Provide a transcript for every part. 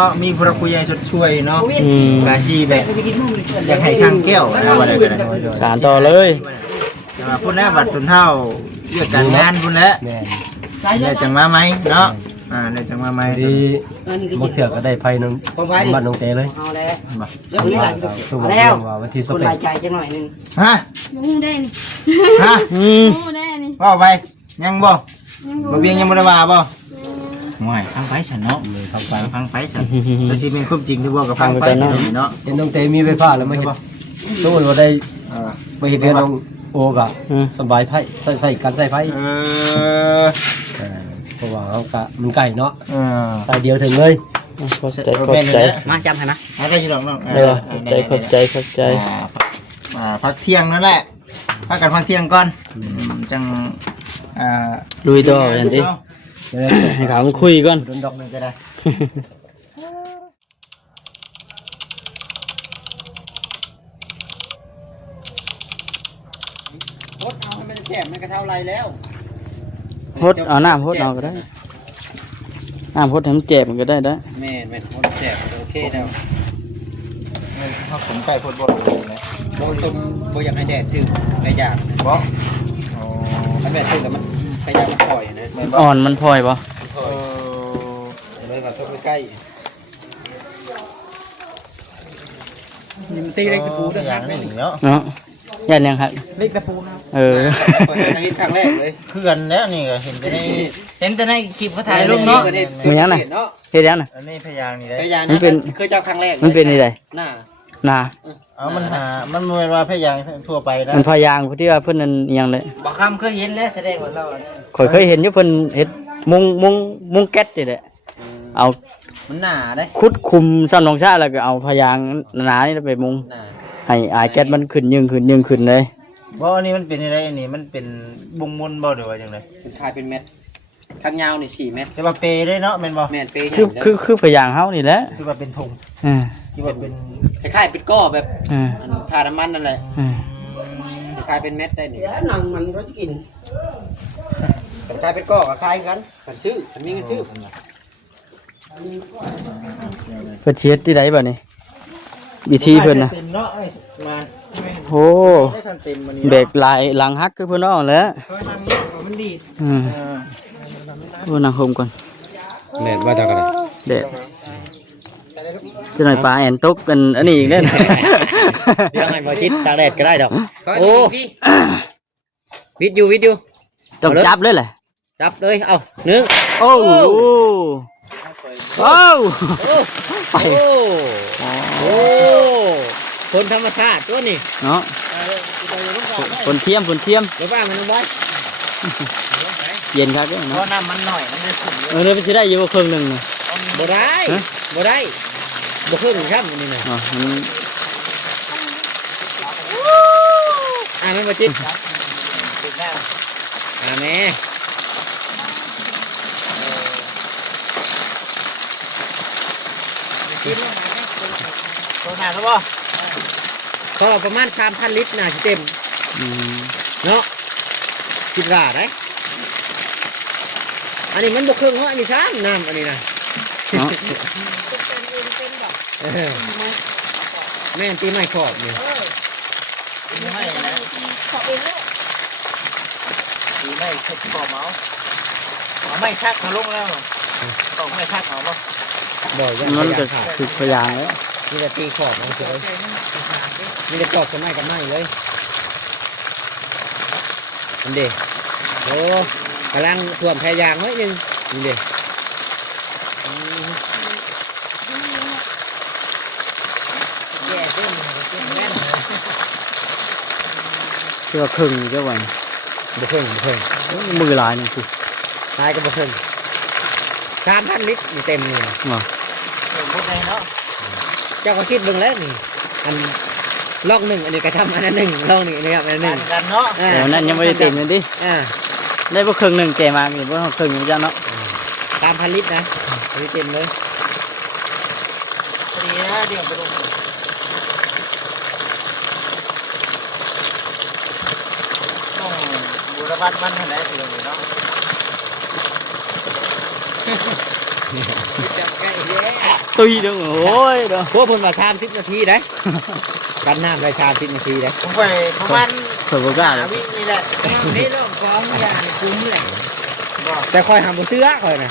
นาะมีผู้รักผู้ใหญ่ช่วยเนาะกาชีแบบอยากให้ช่างแก้วนะว่าได้ก็ได้ สานต่อเลย แต่ว่าพุ่นแล้วบัดทุนเท่าเรื่องการงานพุ่นแล้ว แม่น ได้จังมาไหมเนาะได้จังมาไหม ดีบ่เถื่อก็ได้ไผนึงบ้านน้องเตเลย เอาแล้ว แล้วมีหลายตัวแล้วว่าวันที่ คนหลายใจจังหน่อยนึง ฮะ มูได้นี่ ฮะ มูได้นี่ ว่าไปยังบ่บ่เบียงยังบ่ได้ว่าบ่ห่วยฟังไปฉันเนาะฟังไปฉันจะสิเป็นความจริงหรือบ่ก็ฟังไปเนาะ เห็นน้องเตมีไฟฟ้าแล้วมาเฮ็ดสมมุติว่าได้ไปเฮ็ดเรือนน้องโอกะสบายไผใส่กันใส่ไผเพราะว่าเฮาก็มันใกล้เนาะใส่เดียวถึงเลย เข้าใจเข้าใจ มาจำให้นะ ได้ยินหรอกเนาะ เข้าใจ พักเที่ยงนั่นแหละพักกันพักเที่ยงก่อนจังลุยต่ออย่างที่ให้เขาคุยก่อน โดนดอกนึงก็ได้รถเอาให้มันแจ่มมันกระเท่าไรแล้ว พดเอาน้ำพดเอาก็ได้น้ำพดให้มันเจ็บมันก็ได้ได้ แม่นรถแจ่มโอเคแล้วถ้าผมไก่พดบดเลยบดต้มบดอยากให้แดดถึงไปอยากบ่ถ้าแดดถึงแล้วมันไปอยากมันปล่อยนะ อ่อนมันพลอยปะ เลยแบบเข้าไปใกล้ยิมตีเล็กตะปูด้วยครับเนาะ เนาะยันยังครับ เล็กตะปูนะ เออ เห็นครั้งแรกเลยเพื่อนแล้วนี่เห็นแต่ในคลิปเขาถ่ายรูปเนาะ มันยังไงเฮ็ดยังน่ะ อันนี้พยางนี่เลย มันเป็น เคยเจ้าครั้งแรก มันเป็นอะไร หน้า นา มันมันเหมือนว่าพยางทั่วไปนะ มันพยางที่ว่าเพิ่นนั่นอิหยังเลย บอกคำเคยเห็นแล้วแสดงว่าเรา ข่อยเคยเห็นอยู่เพิ่นเฮ็ดมุงแก๊สนี่แหละเอา มันหนาได้ คุดคุมซ้ำนองชาแล้วก็เอาพยางหนานี่ไปมุง หนา ให้อายแก๊สมันขึ้นยิงขึ้นเลย บ่อันนี้มันเป็นอะไรอันนี้มันเป็นบุงมนบ่หรือว่าจังได๋ เป็นคายเป็นเม็ดทางยาวนี่4 เม็ด แต่ว่าเปได้เนาะแม่นบ่ แม่นเปย์ คือพยางเฮานี่แหละ คือว่าเป็นธง อ่า คือว่าเป็น คล้ายๆเป็นก้อแบบ อ่า ทาน้ำมันนั่นแหละ อ่า คล้ายเป็นเม็ดได้นี่ หนังมันก็จะกิน คล้ายเป็นก้อกับคล้ายกันกันชื่อมันมีกันชื่อ เพิ่นสิเฮ็ดที่ใดบัดนี้วิธีเพิ่นน่ะ เต็มเนาะมา โอ้ ได้ทันเต็มมื้อนี้ เบรกลายหลังฮักคือเพิ่นเอาแหล้ว ค่อยนั่งนี่มันดี โอ้นั่งห่มก่อน แม่นว่าจังกัน เด็ดจะหน่อยปลาแอนตกกันอันนี้อีกเล่น เดี๋ยวให้บ่คิดตาแดดก็ได้ดอกโอ้วิดอยู่ ต้องจับเลยแหละ จับเลยเอาหนึ่ง โอ้โหโอ้ ไปโอ้คนธรรมชาติตัวนี้ เนาะคนเทียม เดี๋ยวว่ามันไว้ เย็นครับ เพ เนาะ ราะน้ำมันหน่อยมันจะขุ่น เนี่ยมันจะได้อยู่ครึ่งหนึ่ง บ่ได้บ่ขึ้นครับนี่นะ อ๋อมัน มันบ่จิตแม่ ตัวหนาครับบ่ ก็ประมาณ 3,000 ลิตรน่าจะเต็มเนาะคิดว่าได้อันนี้มันบ่ครึ่งเนาะอันนี้ช้างน้ำอันนี้นะ เนาะ แม่นตีไม้ขอบนี่ ไม่นะดีไม่เช็ดขอบเมาเอาไม่ชักมาลงแล้วต้องไม่ชักเอาบ่ บ่ยัง มัน จะ จะถึกพยางแล้ว มีแต่ตีขอบมันเฉยมีแต่ขอบกับไม้เลยอันเด้โอ้กำลังท่วมแพยางไว้นึงนี่เด้ เชื่อครึ่งเจ้าวัน บ่เพิ่ง มือลายนี่สิ ตายก็บ่เพิ่ง3,000 ลิตรนี่เต็มนี่ อ๋อ พวกไงเนาะ เจ้าก็คิดเบิ่งแล้วนี่อันลอกหนึ่งอันนี้ก็ทำอันนั้นหนึ่งลอกนี่อันนี้ครับอันนั้นหนึ่ง กันเนาะ เดี๋ยวนั้นยังไม่ได้เต็มเลยดิ ได้พวกครึ่งหนึ่งแกมาอยู่พวกครึ่งจ้าเนาะ 3,000 ลิตรนะอันนี้เต็มเลย พอดีนะเดี๋ยวไปลงต้องบูรบัตมันให้ได้ทีเดียวเนาะ จับใกล้เยอะ ตุยเด้อโอ้ยเด้อ พวกเพิ่นว่า30นาทีได้กันน้ำได้30นาทีได้ ผมไปประมาณ ข่อยบ่กล้าเลย วิ่งนี่แหละนี่เรื่องของอย่างคุ้มแหละ แต่คอยหาบ่เสื้อคอยน่ะ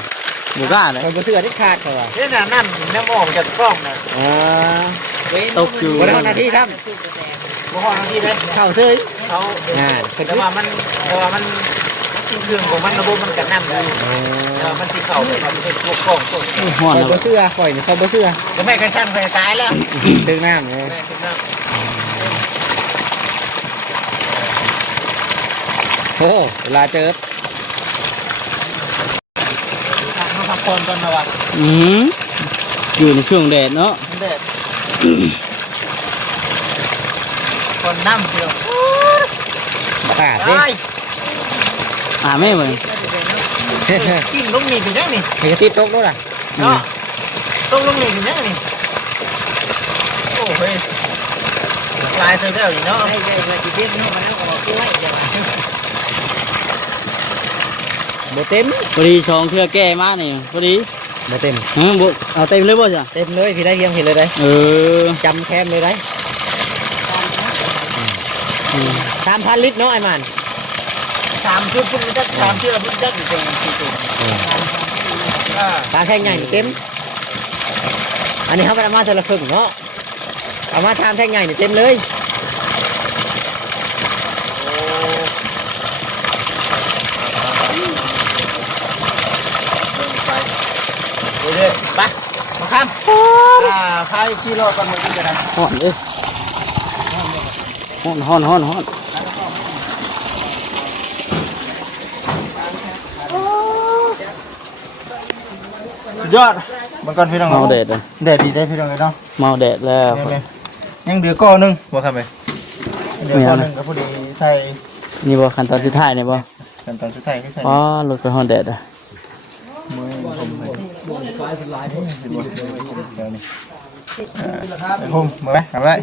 บ่กล้าเลย คอยบ่เสื้อที่ขาดคอยว่า นี่น่ะน้ำออกจากกล้องน่ะ ตกอยู่ บ่ได้นาทีครับ บ่ฮอดนาทีเลย เข้าเสื้อ เขา แต่ว่ามันเครื่องของมันระบบมันกันน้ำอยู่มันสิเข้าไปมันเป็นพวกกล้องพวก ฮ้อน คอย แล้ว บ่เสื้อคอยนี่คอยบ่เสื้อ ก็ไม่กันช่างไปตายแล้ว ถึงน้ำเลย แม่ขึ้นน้ำ โอ้เวลาเจอ ทางเขาพักผ่อนก่อนนะวะ อยู่ในช่วงแดดเนาะ แดดคนน้ำเดียว ขาดดิ ได้ แม่เว้ย กินลูกหนีเป็นยังนี่ เห็นติดตกด้วยล่ะ เนาะต้องลูกหนีเป็นยังนี่โอ้เฮ้ยลายเธอแล้วนี่เนาะ บ่เต็ม พอดีช่องเทื่อแก้มานี่พอดี บ่เต็ม บ่เอาเต็มเลยบ่จ้ะ เต็มเลยพี่ได้เพียงเห็นเลยได้ จำแคมเลยได้3,000 ลิตรเนาะไอ้มัน 3 ชุดพุ่งจัก3 เชือกพุ่งจักอยู่ตรงนี้ตัว ปลาแข้งใหญ่นี่เต็ม อันนี้เขาไปเอามาเท่าละครึ่งเนาะเอามาชามแท่งใหญ่นี่เต็มเลย เดี๋ยวไปมาข้ามพายขี่รถกันมาดีกันนะ ฮ้อนเด้ฮ้อน สุดยอดมันก่อนพี่น้อง เมาแดดเลย แดดดีได้พี่น้องเลยเนาะ เมาแดดแล้ว ยังเดือก้อนึงบ่ครับไปเดือก้อนึงก็พอดีใส่ นี่บ่ขั้นตอนสุดท้ายนี่บ่ ขั้นตอนสุดท้ายที่ใส่ อ๋อรถไปฮ้อนแดดอ่ะ มือผมไปห่มมาไหมเอาไว้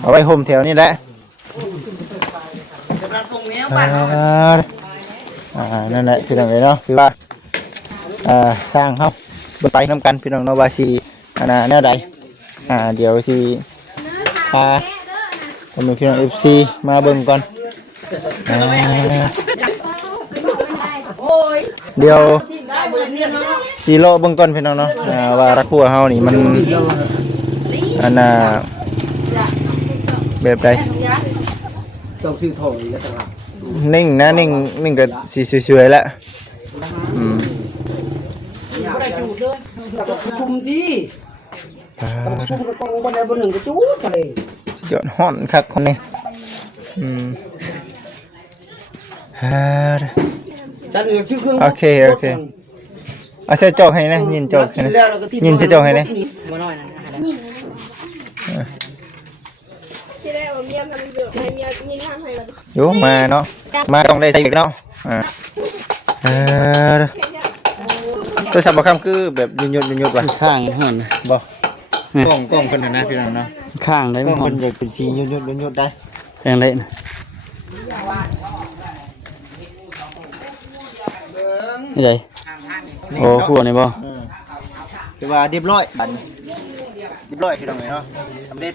เอาไว้ห่มแถวนี้แหละนั่นแหละพี่น้องเลยเนาะคือว่าสร้างเขาไปน้ำกันพี่น้องเนาะว่าสิแนวใดเดี๋ยวสิผมมีพี่น้อง FC มาเบิ่งก่อนเดี๋ยวซีโร่เบิ่งก่อนพี่น้องเนาะว่ารักหัวเฮานี่มันแบบใด ต้องซื้อทองแล้วต่างหาก นิ่งนะนิ่งก็สิสวยๆแล้ว บ่ได้จูดเลยคุมที่คุมกองบ่ได้บ่หนึ่งก็จูดทะเล ยอดฮ้อนคักคนนี้ฉันเหลือชื่อเครื่อง โอเคเอาใส่จอกให้นะยินจอกให้นะยินใส่จอกให้นะ มาหน่อยนะ ที่แรกผมเมียทำเบื่อให้เมียยินทำให้มัน อยู่มาเนาะมาต้องได้ใส่อีกเนาะตัวสับบ่คำคือแบบยุดว่ะ ข้างฮ้อน บ่กล้องเพิ่นน่ะนะพี่น้องเนาะ ข้างได้ กล้อง ฮ้อ เพิ่ น นอยากเป็นสียุดได้ แรงเละนี่ไดโอ้ขัวนี่บ่ คือว่าเรียบร้อยบัดเรียบร้อยพี่น้องเนาะสำเร็จ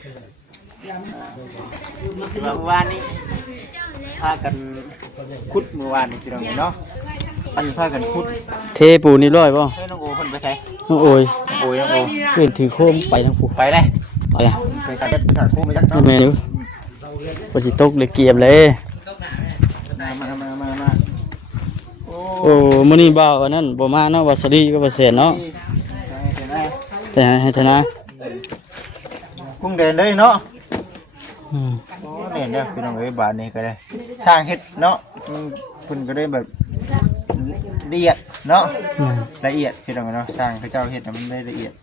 คือว่าเมื่อวานนี้พากันขุดเมื่อวานนี้พี่น้องเนาะพากันขุด เทปูนี่ร้อยบ่ ให้น้องโอเพิ่นไปใส่ น้องโอ้ย น้องโอ เพิ่นถือโคมไปทางผู้ ไปเลย ไปอ่ะ ไปใส่คู่มาจัก แม่อยู่บ่สิตกเลยเกียบเลย มาโอ้ โอ้มื้อนี้บ่าวอันนั้นบ่มาเนาะว่าสดีก็บ่แซ่นเนาะไปให้ธนา กุ้งแดงเลยเนาะ อืม โอ้เนี่ยเนี่ยพี่น้องเอ้ยบาทนี้ก็ได้สร้างเฮ็ดเนาะมันคุณก็ได้แบบละเอียดเนาะละเอียดพี่น้องเนาะสร้างพระเจ้าเฮ็ดมันได้ละเอียด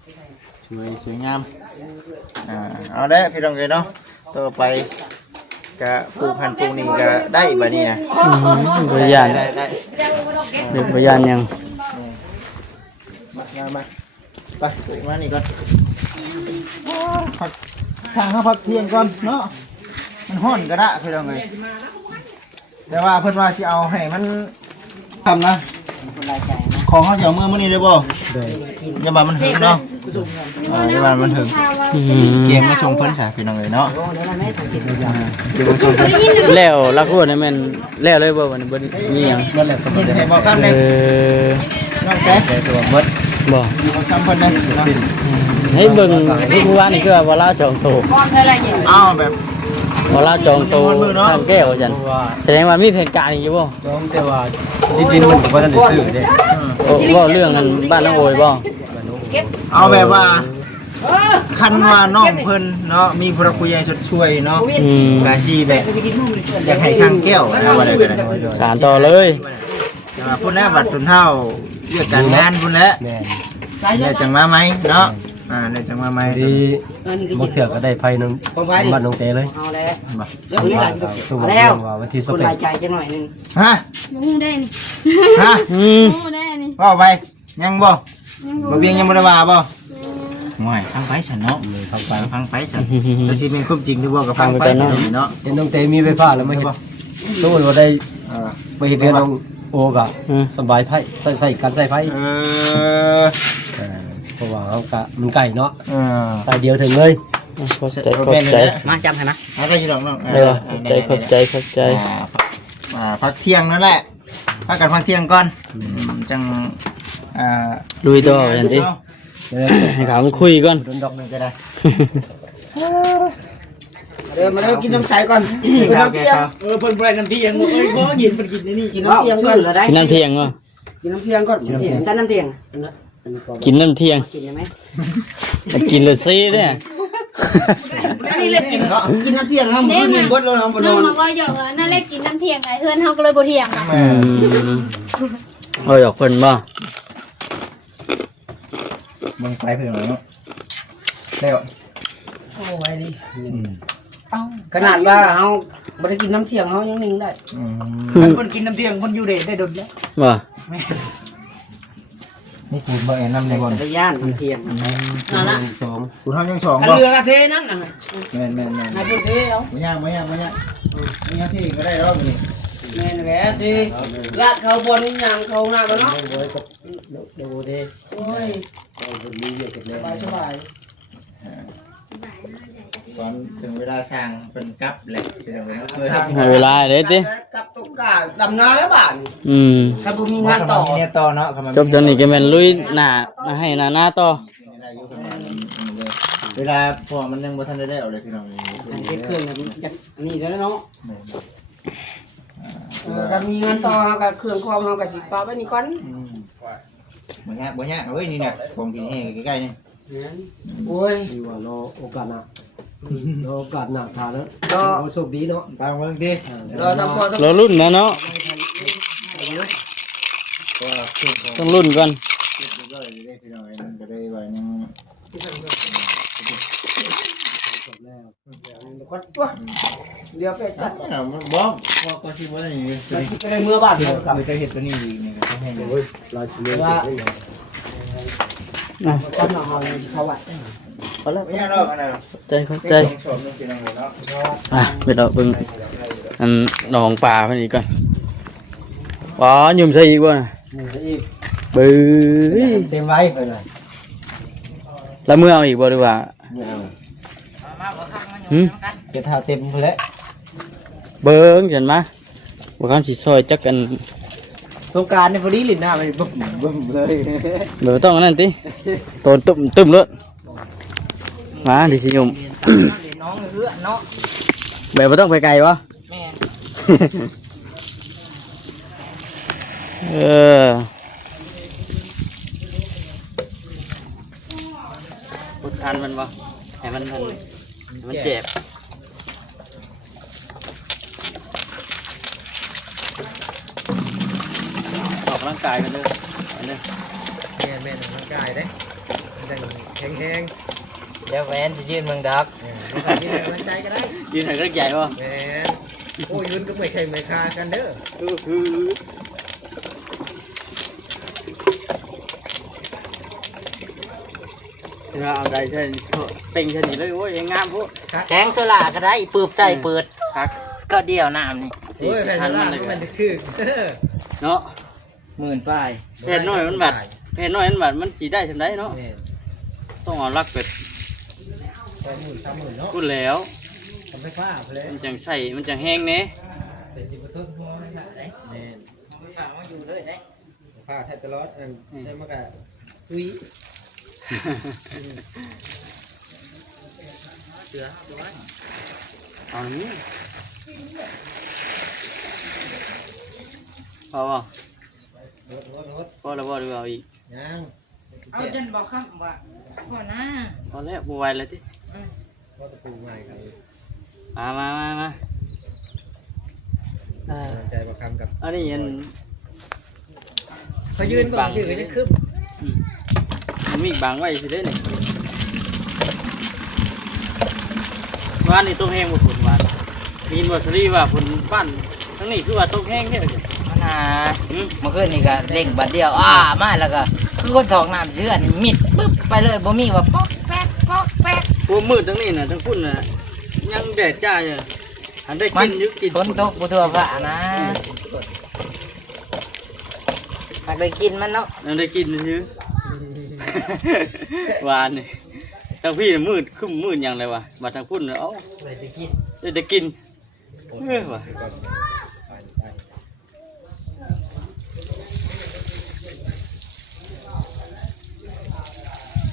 สวยงามเอาได้พี่น้องเอ้ยเนาะต่อไปก็ปลูกพันธุ์ปลูกนี่ก็ได้บัดนี้นะ บ่ย่าน ได้ เด็กบ่ย่านหยัง มาไปปลูกมานี่ก่อนทางเขาพักเที่ยงก่อนเนาะมันฮ้อนก็ได้พี่น้องเอ้ยแต่ว่าเพิ่นว่าสิเอาให้มันทำนะของเขาสิเอามือมื้อนี้ได้บ่ อย่ามามันถึงเนาะอย่ามามันถึงเกมมาส่งเพิ่นซะพี่น้องเอ้ยเนาะเกมมาส่งเพิ่น แล้วรักรู้นี่แม่นแล้วเลยบ่วันนี้บ่มีหยัง นั่นแหละสมบูรณ์ ให้บอกกันเลยน้องแก แต่ตัวมด บ่ บอกคำเพิ่นเลยเนาะ ให้เบิ่งที่ผู้ว่านี่คือว่าลาวจองโต อ้าวแบบ ว่าลาวจองโตทางแก้วจันแสดงว่ามีแผนการอยู่บ่ จ้องแต่ว่าดินมันก็บ่ทันได้ซื้อเด้ บ่เรื่องกันบ้านน้องโอยบ่ เอาแบบว่าคันว่าน้องเพิ่นเนาะมีผู้รักผู้ใหญ่ช่วยเนาะกาซีแบบอยากให้ช่างแก้วอะไรว่าได้ก็ได้ สานต่อเลย แต่ว่าพุ่นแล้วบัดตุนเฮาเรื่องการงานพุ่นแล้ว แม่น ได้จังมาไหมเนาะได้จังมาไหม ดีบ่เถื่อก็ได้ไผนึงบ้านน้องเตเลย เอาแล้ว แล้วมีหลายตัวแล้วว่าวันที่ คน 21 รายใจจังหน่อยนึง ฮะ มูได้นี่ ฮะ มูได้นี่ ว่าไปยังบ่บ่เบียงยังบ่ได้ว่าบ่ห่วยฟังไปฉันเนาะฟังไปฉันจะสิเป็นความจริงหรือบ่ก็ฟังไปเนาะ เห็นน้องเตมีไฟฟ้าแล้วมาเฮ็ดสมมุติว่าได้ไปเฮ็ดเรือนน้องโอก็สบายไผใส่การใส่ไผเพราะว่าเฮาก็มันใกล้เนาะใส่เดียวถึงเลย เข้าใจเข้าใจ มาจำให้นะ ได้อยู่ดอกเนาะ เข้าใจ พักเที่ยงนั่นแหละพักกันพักเที่ยงก่อนจังลุยต่อจังติให้เขาคุยก่อน โดนดอกนึงก็ได้ มาเด้อกินน้ำใสก่อนน้ำเที่ยงเพิ่นบ่ได้น้ำเที่ยงเอ้ยบ่กินเพิ่นกินนี่กินน้ำเที่ยงก่อน กินน้ำเที่ยงบ่ กินน้ำเที่ยงก่อนฉันน้ำเที่ยง กินน้ำเที่ยง กินไหม กินเลยสิเนี่ย นี่เล็กกินกินน้ำเที่ยงเฮาบ่กินบ่ลงเฮาบ่น น้อ อง น มาว่าหยอกนั่นเล็กกินน้ำเที่ยงไงเพื่อนเขาก็เลยบ่เที่ยงอ่ะ โอ้ยออกเพิ่นบ่ มึงไปเพิ่นเนาะแล้ว โอ้ไว้ดิขนาดว่าเฮาบ่ได้กินน้ำเที่ยงเฮายังนิ่งได้เพิ่นกินน้ำเที่ยงเพิ่นอยู่ได้ดนแล้ว บ่ นี่กูบ่แนะนำในบ่อน จักรยานน้ำเที่ยงนั่นล่ะ กูทำยังสอง กัน บ่ เรือกระเทนั่นน่ะ แม่น ให้เพิ่นเทเอา ไม่ยากมีหน้าที่ก็ได้แล้วนี่ แม่นแหละที่ลาดเขาบนย่างเขาหน้าบ่เนาะ เดี๋ยวเด้ โอ้ยสบาย ตอนถึงเวลาสร้างเป็นกับแหละเป็นเอาไว้เนาะ ให้เวลาเด้ติ กับตุกกาดำนาแล้วบ้าน ถ้าบ่มีงานต่อ เนี่ยต่อเนาะ จบตอนนี้ก็แม่นลุยหน้าให้หน้าต่อ เวลาพอมันยังบ่ทันได้เอาเลยพี่น้อง อันเก็บเครื่องจากอันนี้แล้วเนาะถ้ามีงานต่อกับเครื่องความเฮาก็สิปาไว้นี่ก่อน บ่ยากเอ้ยนี่น่ะของกินเองใกล้ๆนี่ โอ้ย ดีว่ารอโอกาสหน้ารอโอกาสหน้าทานแล้ว รอ โชคดีเนาะ ตามเบิ่งดิ รอทำพอต้อง เรารุ่นนะเนาะต้องรุ่นก่อน พี่น้องมันก็ได้ว่ายัง เดี๋ยวไปจัด บ่ก็สิบ่ได้นี่ ไปเลยเมื่อบ้านเรากลับ เคยเฮ็ดตัวนี้อีกนี่ก็ให้เลย ลายชิ้นนี้ ว่าก่อนเฮาสิเข้าวัด เอาละ บ่ยากดอกอันนั้น เข้าใจ สอนพี่น้องเนาะ ไปดอกเบิ่งอันหนองป่าเพิ่นอีกก่อนอ๋อยุ่มใส่อีกบ่น่ะ อีก บื้อ เต็มไว้ไปหน่อย แล้วมื้อเอาอีกบ่ดีกว่า เนี่ยเอา หึ เก็บท่าเต็มแล้ว เบิ่งฉันมาบ่คำสิซอยจักกัน สงการนี่พอดีลิ้นหน้าไปบึ้มเลย บ่ต้องอันนั้นติโตนตึมรถมาดิสิยุ่ม น้องเรือเนาะ แบบบ่ต้องไปไกลบ่ แม่ เออพุดคันมันบ่ให้มันเจ็บออกกำลังกายกันเด้ออันนี้ แม่ร่างกายเด้แข็ง เดี๋ยวแวนจะยืนเมืองดัก ๆยืนกำลังใจก็ได้ ยืนให้รถใหญ่ป่ะ แม่โอ้ยืนก็ไม่แข่งไม่คากันเด้อ เราเอาได้ใช่เป็นชนิดเลยโอ้ยงามพวก แข็งสลาก็ได้ปืบใจเปิด คัก ก็เดียวน้ำนี่ โอ้ยแผ่นสลา มันคือ เนาะ หมื่นป้าย แผ่นน้อยมันบัด แผ่นน้อยนั้นบัดมันสิได้จังไดเนาะ แม่น ต้องเอาลักเป็ด 20,000-30,000เนาะ พูดแล้ว ทำไฟฟ้าพุ่นแหละ มันจังใส่มันจังแห้งแหน่ เป็นสิบ่ต้นหัวเลยค่ะได้ แม่น ฝากมาอยู่เลยได้ ผ้าแทบตลอดได้มากะคุย เสือตัว เอาอันนี้พอบ่ รถ พอแล้วบ่หรือเอาอีก ยัง เอาจนบอกครับว่าพ่อนะ พอแล้วบ่ไหวแล้วติ รถตะปูใหม่ครับ มาใจประคำกับ อันนี้อัน เขายืนบ่ชื่อจะคึบ มันมีบังไว้สิเด้นี่วานนี่ตกแห้งบ่ฝนวานมีนบ่สรีว่าฝนบ้านทั้งนี้คือว่าตกแห้งแท้เลย มันหาเมื่อคืนนี่ก็เร่งบัดเดียวมาแล้วก็คือคนถอกน้ำเชื่อนี่มิดปึ๊บไปเลยบ่มีว่าป๊อกแป๊กป๊อกแป๊ก พวกมืดทั้งนี้น่ะทั้งพุ่นน่ะยังแดดจ้าอยู่อันได้กินอยู่กิน ฝนตกบ่ทั่วฟ้านะหากได้กินมันเนาะ อันได้กินซื่อ วานนี่ทางพี่น่ะมืดคึมมืดหยังเลยวะบัดทางพุ่นน่ะเอ้า ได้จะกิน ได้กินว่ะ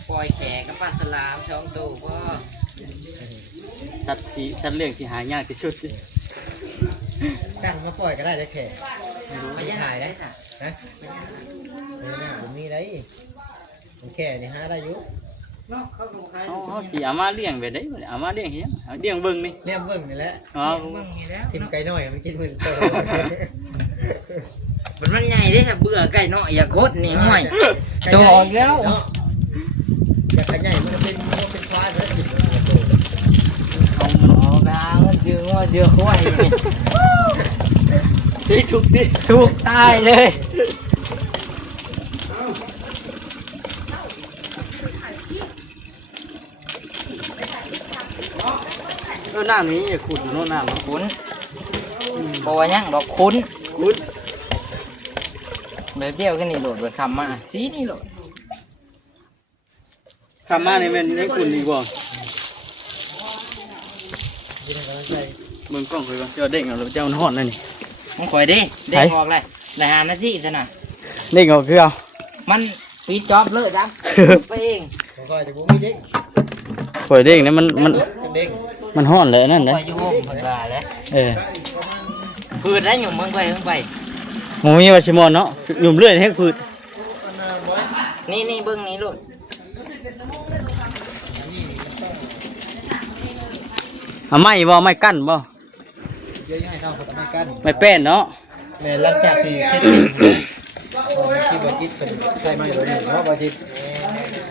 ปล่อยแขกกับปลาสลามช่องตู้บ่ สัตว์เลี้ยงที่หายากที่สุด ตั้งมาปล่อยก็ได้จะแข่ ไปยังถ่ายได้จ้ะ ฮะผมมีได้ผมแข่นี่หาได้อยู่ เนาะเขาก็ขาย เขาสิเอามาเลี้ยงไปได้บ่เอามาเลี้ยงเฮียงเอาเลี้ยงเบิ่งนี่ เลี้ยงเบิ่งนี่แหละ อ๋อ เบิ่งนี่แล้ว ทิมไก่น้อยมันกินมื้อโต มันใหญ่เด้ถ้าเบื่อไก่เนาะอย่าโคตรนี่ห่วยโจอีกแล้ว อยากไก่ใหญ่มันจะเป็นควายแล้วกินมื้อโต เอาหมอกามันเจอว่าเจอควายนี่ ที่ทุกที่ ถูกตายเลย น้ำนี้อย่าขุดอยู่โน่นน้ำเนาะ คุ้นบ่ว่าหยังดอกคุ้น ขุด แบบเดียวกันนี่โหลดเบิดคำมาสีนี่โหลด คำมานี่แม่นให้ขุดดีกว่าเบิ่งกล้องไปก่อนเจ้าเด้งเอาแล้วเจ้ามันฮ้อนนั่นนี่ มึงคอยดิเด้งออกเลยได้5นาทีซะน่ะ เด้งเอาคือเอา มันปีจอบเลยจ้ะไปเอง ผมก็จะบ่มีเด็ก ข่อยเด้งนี่มัน เด็ก มันฮ้อนเลยนั่น ไป เด้ อยู่โฮมเพิ่นว่าแล้ว เออ พืชได้อยู่เมืองไปเมืองไป หมูมีว่าชิมอนเนาะหยุ่มเรื่อยให้พืช นี่เบิ่งนี่ลูก เอาไม้บ่ไม้กั้นบ่ เยอะให้เท่าเขาทำให้กัน ไม้แป้นเนาะ แม่หลังจากที่เช็ดที่บ่คิดเป็นใส่ไม้เลยเนาะบ่คิด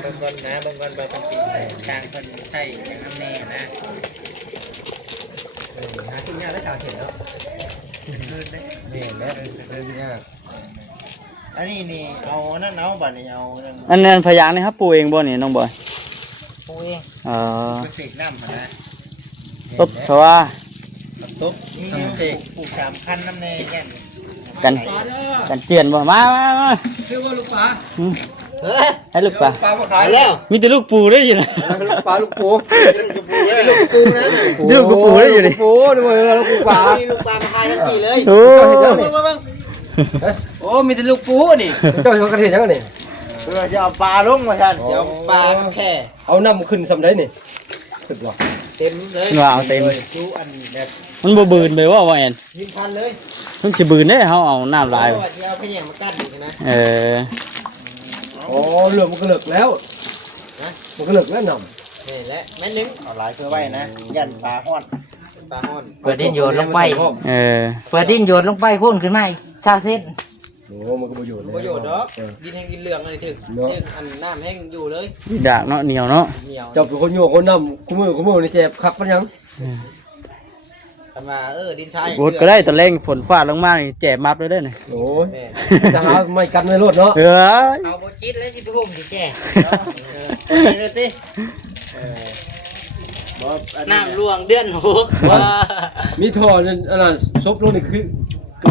เบิ่งก่อนนะเบิ่งก่อนบ่ต้องกินช่างเพิ่นใส่อย่างนั้นแน่นะหาที่ยากได้ข่าวเห็นเนาะนี่แหละเรื่องยาก อันนี้นี่เอานั่นเอาบัดนี้เอานั่น อันนั้นพยางนี่ครับปลูกเองบ่นี่น้องบอย ปูเอง เออ เสกน้ำมานะ ตบสว่า ตุ๊บนี่เสกปลูก3,000น้ำในแก่น กันเจียนบ่มา ชื่อว่าลูกปลา ให้ลูกปลา ปลาบ่ขายแล้ว มีแต่ลูกปูได้อยู่นะ ลูกปลาลูกปูลูกปูนะ ลูกปูได้อยู่นี่ ปูด้วยลูกปลามีลูกปลามาขายทั้งทีเลย โอ้ โอ้มีแต่ลูกปูนี่ เจ้าเขากระเทียมยังนี่ เพื่อจะเอาปลาลงมาท่าน เดี๋ยวปลาแค่ เอาน้ำขึ้นสำได้นี่สุดหรอ เต็มเลย ว่าเอาเต็ม ดูอันแบบ มันบ่บืนเลยว่าแอน ยิงพันเลย มันสิบืนได้เฮาเอาน้ำลาย เอาขยงมากั้นอยู่นะ เออ โอ้เหลือมันก็เหลือกแล้วมันก็เหลือกแล้วน้ นี่แหละแม่นึง เอาหลายเพื่อไว้นะยันปลาฮ้อน ปลาห่อน เปิดดินโยนลงไป เออ เปิดดินโยนลงไปพุ่นขึ้นมาอีก20เซน ำโอ้มันก็ประโยชน์ ประโยชน์เนาะดินแห้งดินเหลืองเลยถึงอันน้ำแห้งอยู่เลย ดากเนาะเหนียวเนาะ เหนียว เจ้าเป็นคนโยกคนน้ำคู่มือนี่เจ็บคักปะยัง กันมาดินชาย บดก็ได้ตะเล่งฝนฟ้าลงมานี่แจ่มับเลยได้นี่ โอ้ยจะหาไม่กันในรถเนาะ เออ เอาบ่จิตแล้วสิไปห่มสิแจ้ นี่เลยสิบ่อันนี้ น้ำลวงเดือนหกว่า มีท่อนั่นอันนั้นซบลงนี่คือ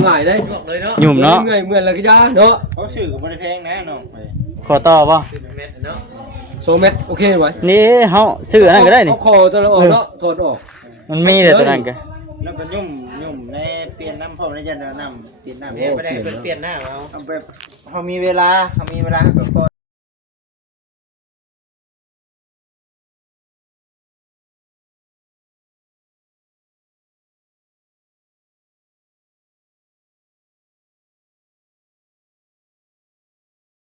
ง่ายได้ บอกเลยเนาะ หยุ่มเนาะ เมื่อยแล้วก็ยาเนาะ เขาชื่อก็บ่ได้แพงนะน้องไป โ ขอต่อบ่ 2 เมตรโอเคไหม นี่เฮาซื้ออันนั้นก็ได้นี่ เอาคอตัวละออกเนาะถอดออก มันมีแต่ตัวนั้นก็ แล้วก็ยุ่มในเปลี่ยนน้ำพร้อมในยันน้ำเปลี่ยนน้ำ เปลี่ยนไปได้เปลี่ยนหน้าเอา เอาแบบพอมีเวลาแบบ